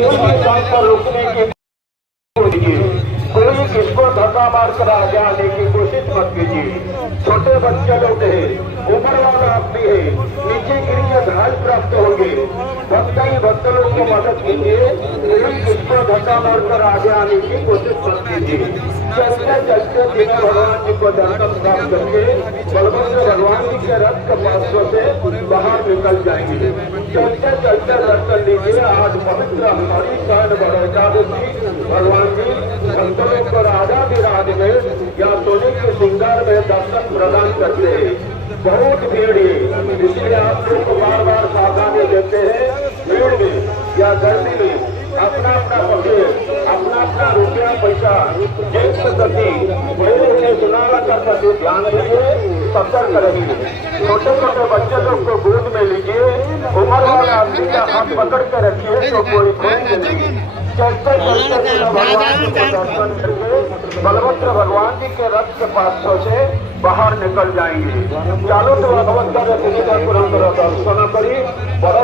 किसी किसान को रोकने के कोई किसको धक्का मार कर आगे आने की कोशिश मत कीजिए। छोटे बच्चे लोग हैं, उम्र वाला आदमी है, नीचे गिर के घायल प्राप्त होंगे। भक्त लोग को मदद कीजिए, कोई किसको धक्का मार कर आगे आने की कोशिश मत कीजिए। चलते चलते बिना भगवान जी को दर्शन प्राप्त करके बलभद्र भगवान जी के रथ के पासों से बाहर निकल जाएंगे। चलते चलते दर्शन लीजिए। आज पवित्र हमारी शरण बड़ एकादशी भगवान जी भक्तों को राजा विराज में या सोने के श्रृंगार में दर्शन प्रदान करते हैं। बहुत भीड़ है, इसलिए आप लोग को बार बार सावधानी देते हैं। भीड़ में या गर्मी में अपना अपना पकड़े, अपना अपना रुपया पैसा जेब से करके मेरे सुनारा कर सकते ध्यान दीजिए, सतर्क रहिए। छोटे छोटे बच्चे लोग को गोद में लीजिए, उम्र वाले आदमी का हाथ पकड़ के रखिए तो कोई नहीं। चलते चलते भगवान जी को दर्शन करके बलभद्र भगवान जी के रथ के पासों से बाहर निकल जाएंगे। चालू तो भगवत का पुराण दर्शन करी बड़ा